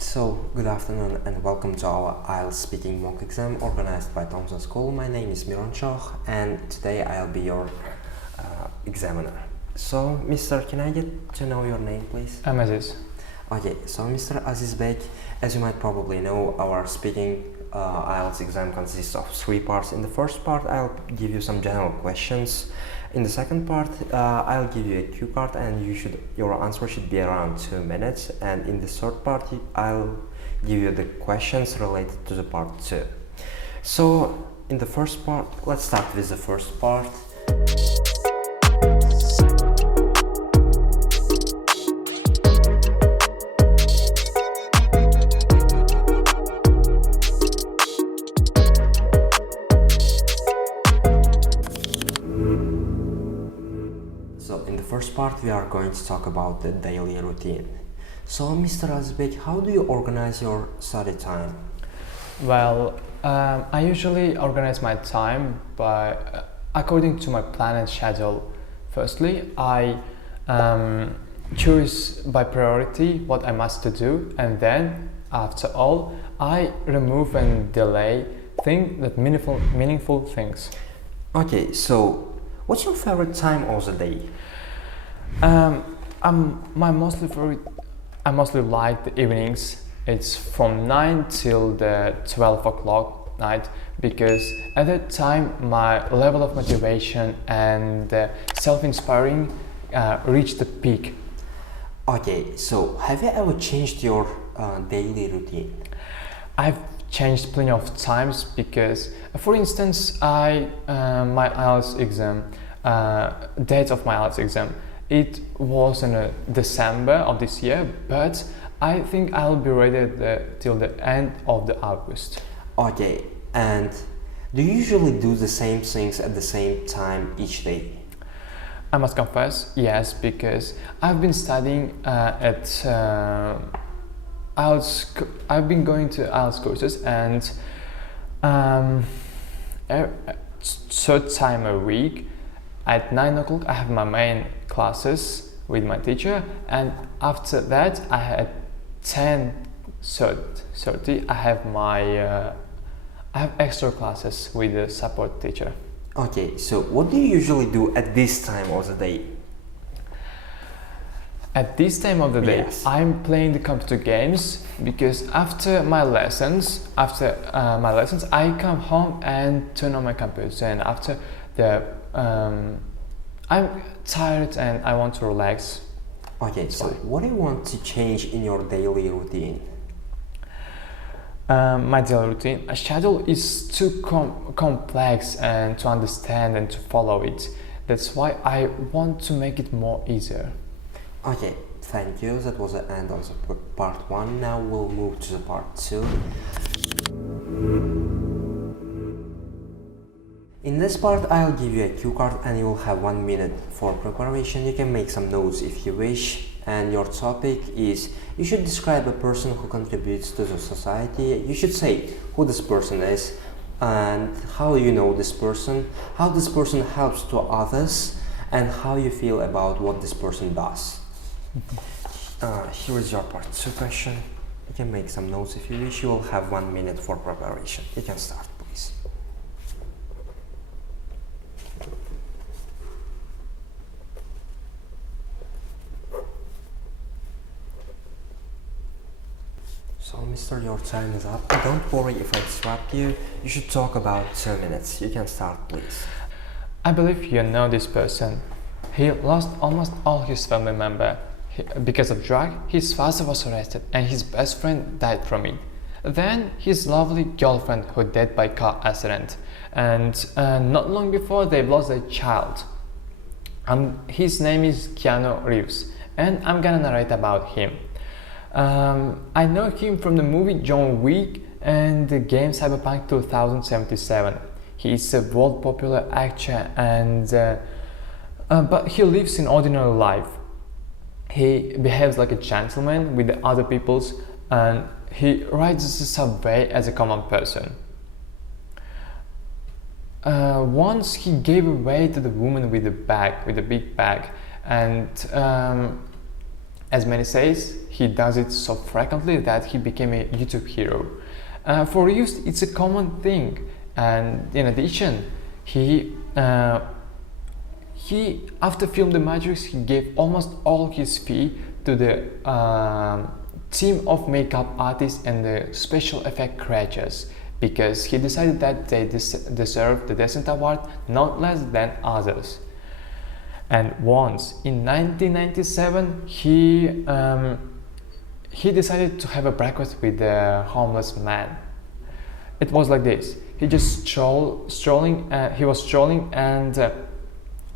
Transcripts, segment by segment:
So, good afternoon and welcome to our IELTS speaking mock exam organized by Thompson School. My name is Mironshoh and today I'll be your examiner. So, Mr. Can I get to know your name, please? I'm Aziz. Okay, so Mr. Aziz Bek, as you might probably know, our speaking IELTS exam consists of 3 parts. In the first part, I'll give you some general questions. In the second part, I'll give you a cue card and your answer should be around 2 minutes. And in the third part, I'll give you the questions related to the part 2. So, in the first part, let's start with the first part. So in the first part we are going to talk about the daily routine. So Mr. Azbek, how do you organize your study time? Well, I usually organize my time by according to my plan and schedule. Firstly, I choose by priority what I must to do, and then after all, I remove and delay meaningful things. Okay, so what's your favorite time of the day? I mostly like the evenings. It's from 9 till the 12 o'clock night, because at that time my level of motivation and self-inspiring reach the peak. Okay, so have you ever changed your daily routine? I've changed plenty of times because, for instance, my IELTS exam, date of my IELTS exam, it was in December of this year, but I think I'll be ready till the end of the August. Okay, and do you usually do the same things at the same time each day? I must confess, yes, because I've been studying at IELTS. I've been going to IELTS courses, and third time a week at 9 o'clock I have my main classes with my teacher, and after that I had 10:30 I have extra classes with the support teacher. Okay, so what do you usually do at this time of the day? At this time of the day, Yes. I'm playing the computer games, because after my lessons, I come home and turn on my computer, and after I'm tired and I want to relax. Okay, so what do you want to change in your daily routine? My daily routine, a schedule is too complex and to understand and to follow it. That's why I want to make it more easier. Okay, thank you. That was the end of the part 1. Now we'll move to the part 2. In this part, I'll give you a cue card and you will have 1 minute for preparation. You can make some notes if you wish. And your topic is, you should describe a person who contributes to the society. You should say who this person is and how you know this person, how this person helps to others, and how you feel about what this person does. Here is your part 2 question. You can make some notes if you wish. You will have 1 minute for preparation. You can start, please. So, Mister, your time is up. Don't worry if I disrupt you. You should talk about 2 minutes. You can start, please. I believe you know this person. He lost almost all his family members. Because of drug, his father was arrested and his best friend died from it. Then his lovely girlfriend who died by car accident. And not long before, they lost a child. His name is Keanu Reeves, and I'm gonna narrate about him. I know him from the movie John Wick and the game Cyberpunk 2077. He is a world popular actor, and but he lives an ordinary life. He behaves like a gentleman with the other peoples, and he rides the subway as a common person. Once he gave away to the woman with the big bag, and As many says, he does it so frequently that he became a YouTube hero. For youth, it's a common thing, and in addition, he after film The Matrix, he gave almost all his fee to the team of makeup artists and the special effect creators, because he decided that they deserve the decent award not less than others. And once in 1997, he decided to have a breakfast with a homeless man. It was like this: he just strolling. He was strolling and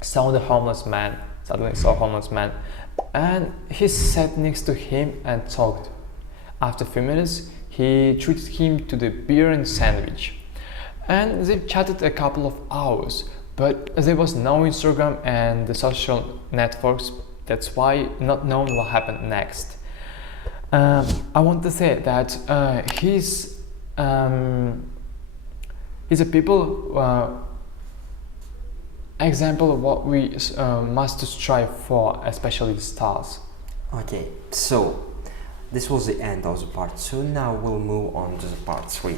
saw the homeless man. Suddenly saw a homeless man, and he sat next to him and talked. After a few minutes, he treated him to the beer and sandwich, and they chatted a couple of hours. But there was no Instagram and the social networks. That's why not knowing what happened next. I want to say that he's a people example of what we must strive for, especially the stars. Okay, so this was the end of the part 2. Now we'll move on to the part 3.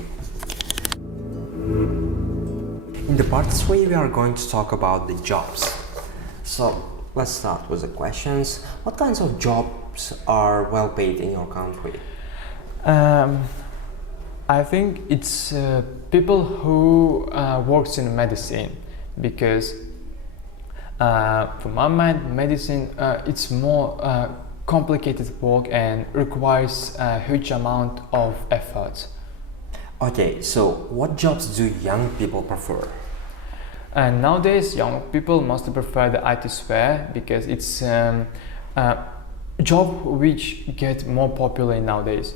In the part 3, we are going to talk about the jobs. So let's start with the questions. What kinds of jobs are well paid in your country? I think it's people who works in medicine, because from my mind, medicine it's more complicated work and requires a huge amount of effort. Okay, so what jobs do young people prefer? And nowadays, young people mostly prefer the IT sphere, because it's a job which get more popular nowadays.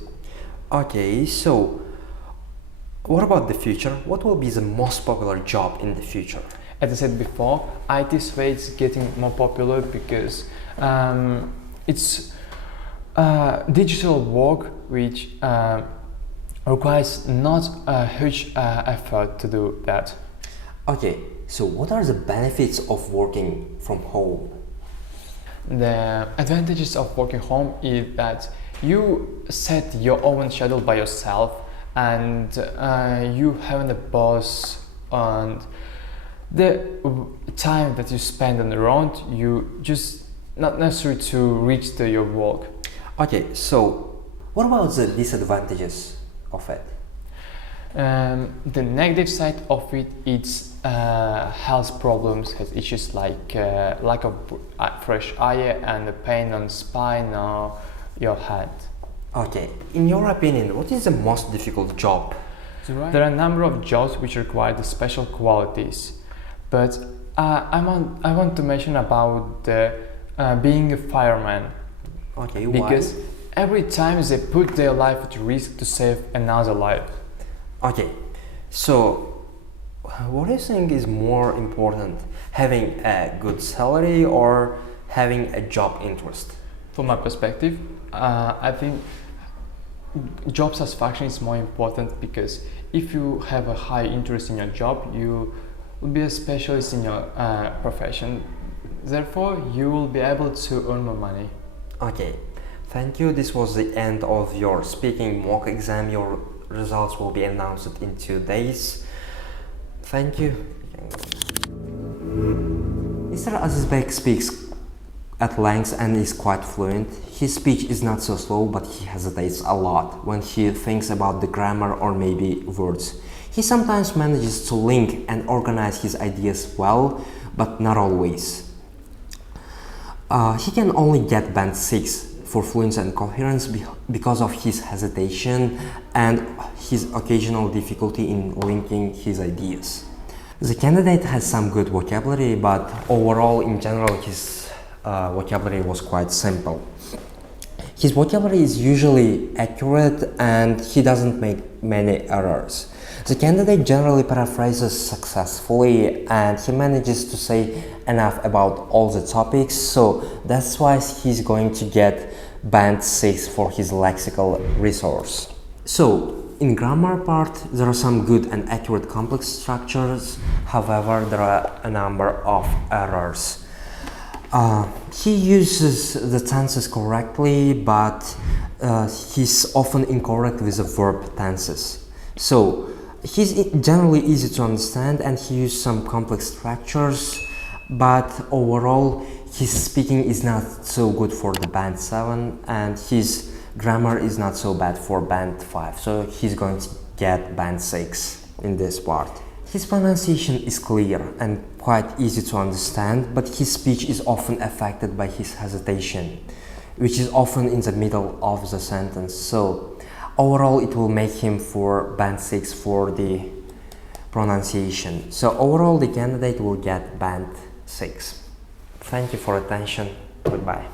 Okay, so what about the future? What will be the most popular job in the future? As I said before, IT sphere is getting more popular because it's digital work which requires not a huge effort to do that. Okay, so what are the benefits of working from home? The advantages of working home is that you set your own schedule by yourself, and you have a boss, and the time that you spend on the road, you just not necessary to reach to your work. Okay, so what about the disadvantages of it? The negative side of it is health problems, has issues like lack of fresh air and the pain on spine or your head. Okay, in your opinion, what is the most difficult job? There are a number of jobs which require the special qualities, but I want to mention about being a fireman. Okay, because why? every time they put their life at risk to save another life. Okay, so what do you think is more important, having a good salary or having a job interest? From my perspective, I think job satisfaction is more important, because if you have a high interest in your job, you will be a specialist in your profession. Therefore, you will be able to earn more money. Okay, thank you. This was the end of your speaking mock exam. Your results will be announced in 2 days. Thank you. Mr. Azizbek speaks at length and is quite fluent. His speech is not so slow, but he hesitates a lot when he thinks about the grammar or maybe words. He sometimes manages to link and organize his ideas well, but not always. He can only get band 6 for fluency and coherence because of his hesitation and his occasional difficulty in linking his ideas. The candidate has some good vocabulary, but overall, in general, his vocabulary was quite simple. His vocabulary is usually accurate and he doesn't make many errors. The candidate generally paraphrases successfully and he manages to say enough about all the topics, so that's why he's going to get band 6 for his lexical resource. So, in grammar part, there are some good and accurate complex structures, however, there are a number of errors. He uses the tenses correctly, but he's often incorrect with the verb tenses. So he's generally easy to understand and he uses some complex structures, but overall his speaking is not so good for the band 7 and his grammar is not so bad for band 5. So he's going to get band 6 in this part. His pronunciation is clear and quite easy to understand, but his speech is often affected by his hesitation, which is often in the middle of the sentence. So overall it will make him for band 6 for the pronunciation. So overall the candidate will get band 6. Thank you for attention. Goodbye.